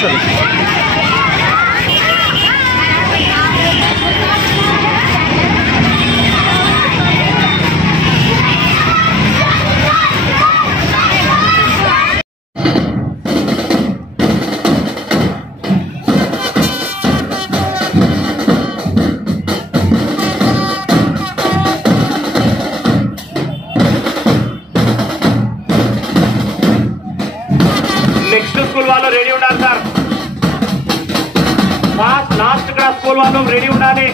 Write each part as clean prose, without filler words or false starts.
Sir. Next school వాళ్ళు ready ఉండాలి sir. Last class school వాళ్ళు రెడీ ఉండాలి.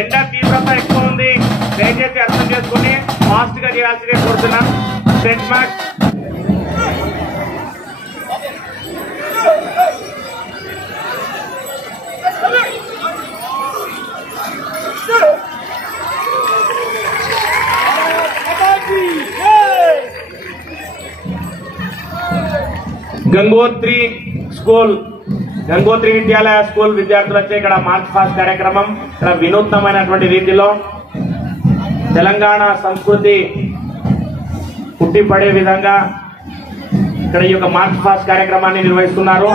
ఎండ తీవ్రత ఎక్కువ ఉంది, దయచేసి అర్థం చేసుకుని ఫాస్ట్ గా చేయాల్సిందే కోరుతున్నాం. Set match Gangotri school, Gangotri Vidyalaya school విద్యార్థులు వచ్చే ఇక్కడ మార్చ్ పాస్ట్ కార్యక్రమం ఇక్కడ వినూత్నమైనటువంటి రీతిలో తెలంగాణ సంస్కృతి పుట్టిపడే విధంగా ఇక్కడ ఈ యొక్క మార్చ్ పాస్ట్ కార్యక్రమాన్ని నిర్వహిస్తున్నారు.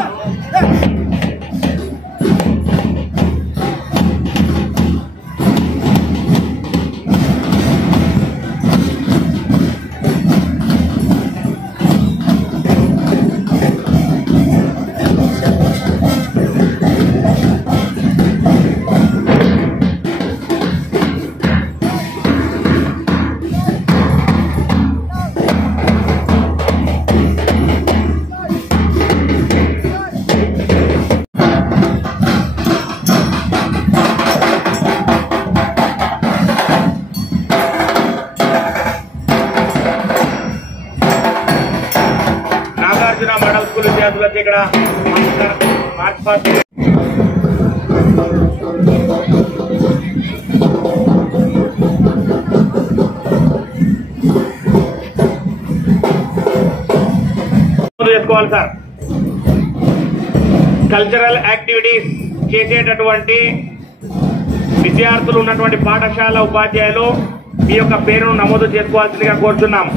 మోడల్ స్కూల్ విద్యార్థులు వచ్చి ఇక్కడ మార్చ్ పాస్ట్ చేసుకోవాలి సార్. కల్చరల్ యాక్టివిటీస్ చేసేటటువంటి విద్యార్థులు ఉన్నటువంటి పాఠశాల ఉపాధ్యాయులు మీ యొక్క పేరును నమోదు చేసుకోవాల్సిందిగా కోరుతున్నాం.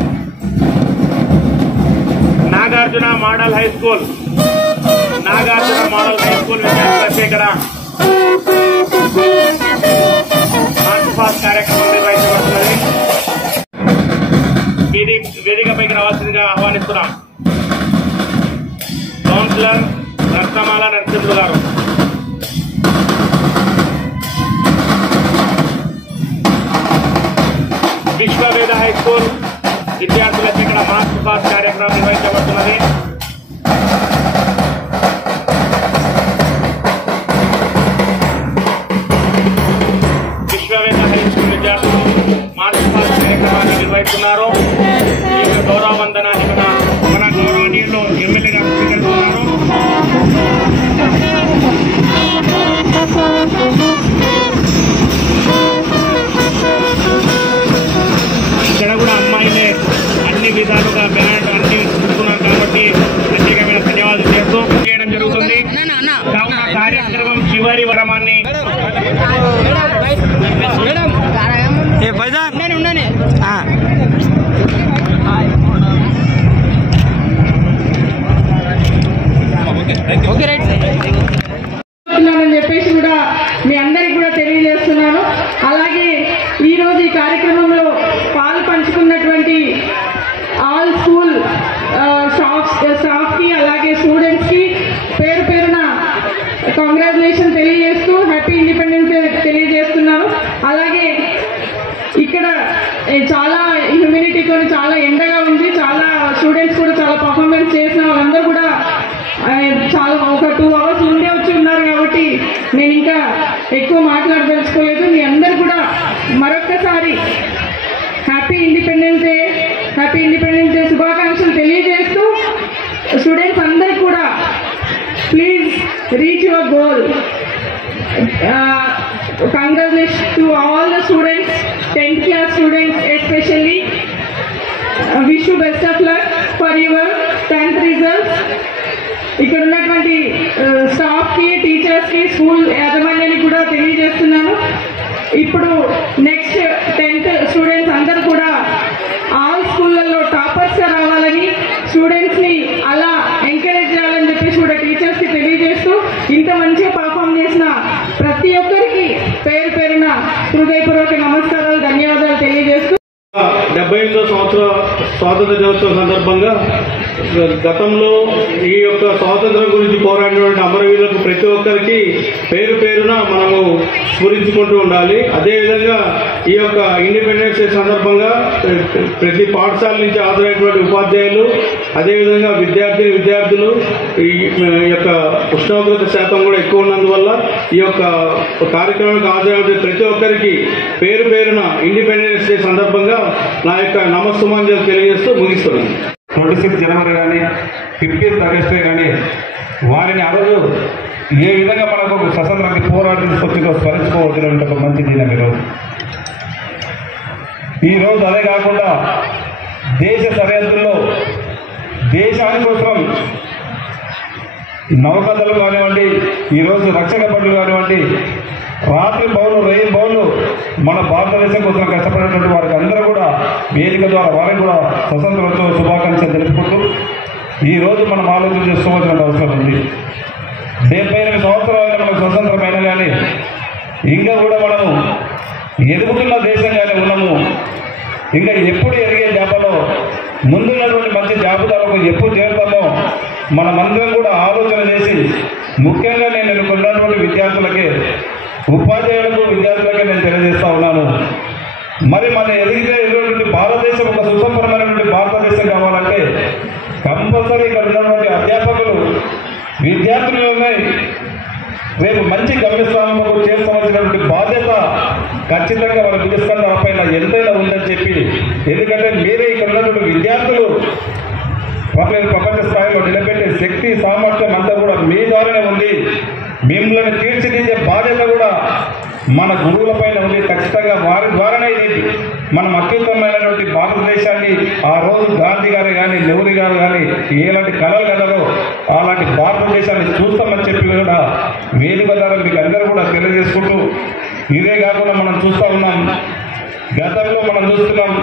Nagarjuna model high school, Nagarjuna model high school విద్యార్థులు ఇక్కడ మార్చ్ పాస్ట్ కార్యక్రమం నిర్వహించబడుతున్నది. వేదికపైకి రావాల్సిందిగా ఆహ్వానిస్తున్నాం. కౌన్సిలర్ రత్నమాల నరసింహులు గారు. విశ్వవేద హై స్కూల్ విద్యార్థులకు ఇక్కడ మార్చ్ పాస్ట్ కార్యక్రమం నిర్వహించబడుతున్నది. విశ్వవేద హై స్కూల్ విద్యార్థులు మార్చ్ పాస్ట్ కార్యక్రమాన్ని నిర్వహిస్తున్నారు. ఈ యొక్క గౌరవ వందనాన్ని మన గౌరవనీయులు ఎమ్మెల్యే గారు స్వీకరిస్తున్నారు. ఇక్కడ కూడా అమ్మాయిలే అన్ని విధాలుగా బ్యాండ్ అన్ని చూస్తున్నారు కాబట్టి ప్రత్యేకమైన ధన్యవాదాలు చేస్తూ చేయడం జరుగుతుంది. కావున కార్యక్రమం చివరి వరమాన్ని చెప్పేసి కూడా మీ అందరికి కూడా తెలియజేస్తున్నాను. అలాగే ఈరోజు ఈ కార్యక్రమంలో పాలు పంచుకున్నటువంటి ఆల్ స్కూల్ స్టాఫ్ కి అలాగే స్టూడెంట్స్ కి పేరు పేరున కంగ్రాచులేషన్ తెలియజేస్తూ హ్యాపీ ఇండిపెండెన్స్ డే తెలియజేస్తున్నాను. అలాగే ఇక్కడ చాలా హ్యూమిడిటీతో చాలా ఎండగా ఉంది, చాలా స్టూడెంట్స్ కూడా చాలా పర్ఫార్మెన్స్ చేసిన వాళ్ళందరూ కూడా చాలా ఒక 2 hours ముందే వచ్చి ఉన్నారు కాబట్టి నేను ఇంకా ఎక్కువ మాట్లాడదలుచుకోలేదు. మీ అందరు కూడా మరొక్కసారి హ్యాపీ ఇండిపెండెన్స్ డే శుభాకాంక్షలు తెలియజేస్తూ స్టూడెంట్స్ అందరికి కూడా please reach your goal. Congratulations to all the students, 10th class students especially. Wish you best of luck for your 10th results. ఇక్కడ ఉన్నటువంటి స్టాఫ్ కి, టీచర్స్ కి, స్కూల్ యాజమాన్యానికి కూడా తెలియజేస్తున్నాను. ఇప్పుడు నెక్స్ట్ 10th స్టూడెంట్స్ అందరూ కూడా ఆల్ స్కూళ్ళల్లో టాపర్స్ గా రావాలని, స్టూడెంట్స్ ని అలా ఎంకరేజ్ చేయాలని చెప్పేసి కూడా టీచర్స్ కి తెలియజేస్తున్నాను. ఇంత మంచిగా పర్ఫామ్ చేసిన ప్రతి ఒక్కరికి పేరు పేరున హృదయపూర్వక నమస్కారాలు, ధన్యవాదాలు తెలియజేస్తూ 78వ సంవత్సర స్వాతంత్ర దినోత్సవం సందర్భంగా గతంలో ఈ యొక్క స్వాతంత్రం గురించి పోరాడినటువంటి అమరవీరులకు ప్రతి ఒక్కరికి పేరు పేరున మనము స్మరించుకుంటూ ఉండాలి. అదేవిధంగా ఈ యొక్క ఇండిపెండెన్స్ డే సందర్భంగా ప్రతి పాఠశాల నుంచి హాజరైనటువంటి ఉపాధ్యాయులు, అదేవిధంగా విద్యార్థులు ఈ యొక్క ఉష్ణోగ్రత శాతం కూడా ఎక్కువ ఉన్నందువల్ల ఈ యొక్క కార్యక్రమానికి హాజరైన ప్రతి ఒక్కరికి పేరు పేరున ఇండిపెండెన్స్ డే సందర్భంగా నా యొక్క నమస్సుమాంజలు తెలియజేస్తూ ముగిస్తున్నాను. 26 జనవరి కానీ 15th ఆగస్టే కానీ వారిని ఆ రోజు ఏ విధంగా మనకు ఒక స్వతంత్రానికి పోరాటం తీసుకొచ్చిందో స్మరించుకోవచ్చునంటే ఒక మంచి దినం ఈరోజు. అదే కాకుండా దేశ సరిహద్దుల్లో దేశానికోసం నౌకదలు కానివ్వండి, ఈరోజు రక్షక భటులు కానివ్వండి, రాత్రి బౌలు రేయి బౌలు మన భారతదేశం కోసం కష్టపడినటువంటి వారికి అందరూ కూడా వేదిక ద్వారా వారికి కూడా స్వతంత్రోత్సవ శుభాకాంక్షలు తెలుపుకుంటూ ఈరోజు మనం ఆలోచన చేసుకోవాల్సిన అవసరం ఉంది. 78 సంవత్సరాలు మనకు స్వతంత్రమైన కానీ ఇంకా కూడా మనము ఎదుగుతున్న దేశంగానే ఉన్నాము. ఇంకా ఎప్పుడు ఎదిగే జాబులో ముందున్నటువంటి మంచి జాబితాలకు ఎప్పుడు చేరుతామో మనమందరం కూడా ఆలోచన చేసి, ముఖ్యంగా నేను ఉన్నటువంటి విద్యార్థులకే, ఉపాధ్యాయులకు, విద్యార్థులకే నేను తెలియజేస్తా ఉన్నాను. మరి మన ఎదిగితే భారతదేశం ఒక సుసంపన్నమైనటువంటి భారతదేశం కావాలంటే కంపల్సరీ ఇక్కడ ఉన్నటువంటి అధ్యాపకులు విద్యార్థులనే రేపు మంచి గమ్యస్థానంలో చేర్చవలసినటువంటి బాధ్యత ఖచ్చితంగా మన విద్యాస్థానాల పైన ఎంతైనా ఉందని చెప్పి, ఎందుకంటే మీరే ఇక్కడ ఉన్నటువంటి విద్యార్థులు ప్రపంచ స్థాయిలో నిలబెట్టే శక్తి సామర్థ్యం అంతా కూడా మీ ద్వారానే ఉంది. మిమ్మల్ని తీర్చిదిద్దే బాధ్యత కూడా మన గురువుల పైన ఉంది. ఖచ్చితంగా వారి ద్వారానే ఇది మనం అత్యుత్తమైనటువంటి భారతదేశాన్ని ఆ రోజు గాంధీ గారు కానీ, నెహ్రూ గారు కానీ ఎలాంటి కళలు కలరో అలాంటి భారతదేశాన్ని చూస్తామని చెప్పి కూడా వేదిక ద్వారా మీకు అందరూ కూడా తెలియజేసుకుంటూ, ఇదే కాకుండా మనం చూస్తూ ఉన్నాం, గతంలో మనం చూస్తున్నాం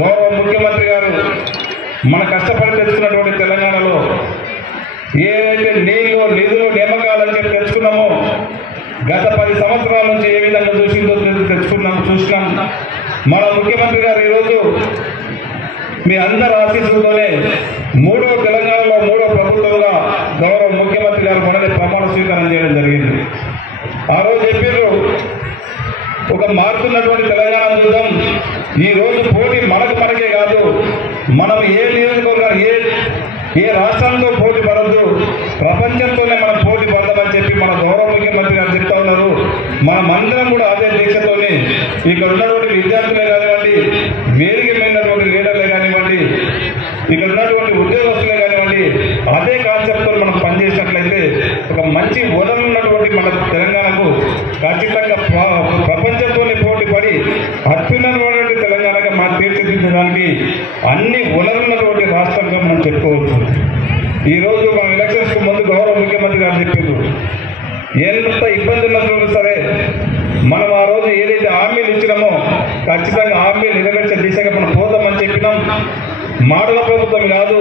గౌరవ ముఖ్యమంత్రి గారు మన కష్టపడి తెచ్చుకున్నటువంటి తెలంగాణలో ఏదైతే నీళ్లు, నిధులు, నియామకాలని చెప్పి తెచ్చుకున్నామో గత 10 సంవత్సరాల నుంచి ఏ విధంగా చూసినాం. మన ముఖ్యమంత్రి గారు ఈరోజు మీ అందరి ఆశీస్సులతోనే 3వ తెలంగాణలో 3వ ప్రభుత్వంగా గౌరవ ముఖ్యమంత్రి గారు మొదటి ప్రమాణ స్వీకారం చేయడం జరిగింది. ఆ రోజు చెప్పారు, ఒక మారుతున్నటువంటి తెలంగాణ చూద్దాం. ఈ రోజు పోటీ మనకే కాదు, మనం ఏ నియోజకవర్గం ఏ రాష్ట్రంతో పోటీ పడద్దు, ప్రపంచంతోనే మనం పోటీ పడదామని చెప్పి మన గౌరవ ముఖ్యమంత్రి గారు చెప్తా ఉన్నారు. మనమందరం కూడా అదే దీక్షతోనే ఇక్కడ ఉన్నటువంటి విద్యార్థులే కానివ్వండి, వేదిక వెళ్ళినటువంటి లీడర్లే కానివ్వండి, ఇక్కడ ఉన్నటువంటి ఉద్యోగస్తులే కానివ్వండి, అదే కాన్సెప్ట్తో మనం పనిచేసినట్లయితే ఒక మంచి ఉన్నటువంటి మన తెలంగాణకు ఖచ్చితంగా ప్రపంచంతోనే పోటీ పడి అత్యున్నతమైనటువంటి తెలంగాణగా మనం తీర్చిదిద్దడానికి అన్ని ఉన్నటువంటి రాష్ట్రంగా మనం చెప్పుకోవచ్చు. ఈరోజు మన ఎలక్షన్స్ ముందు గౌరవ ముఖ్యమంత్రి గారు చెప్పారు, ఎంత ఇబ్బంది ఉన్నప్పుడు సరే మనం ఆ రోజు ఏదైతే హామీలు ఇచ్చినామో ఖచ్చితంగా హామీలు నెరవేర్చే దిశగా మనం పోతామని చెప్పినాం. మాటల ప్రభుత్వం కాదు,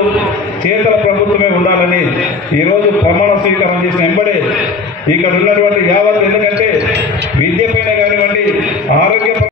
చేతల ప్రభుత్వమే ఉండాలని ఈరోజు ప్రమాణ స్వీకారం చేసిన వెంబడే ఇక్కడ ఉన్నటువంటి యావత్, ఎందుకంటే విద్య పైన కానివ్వండి, ఆరోగ్య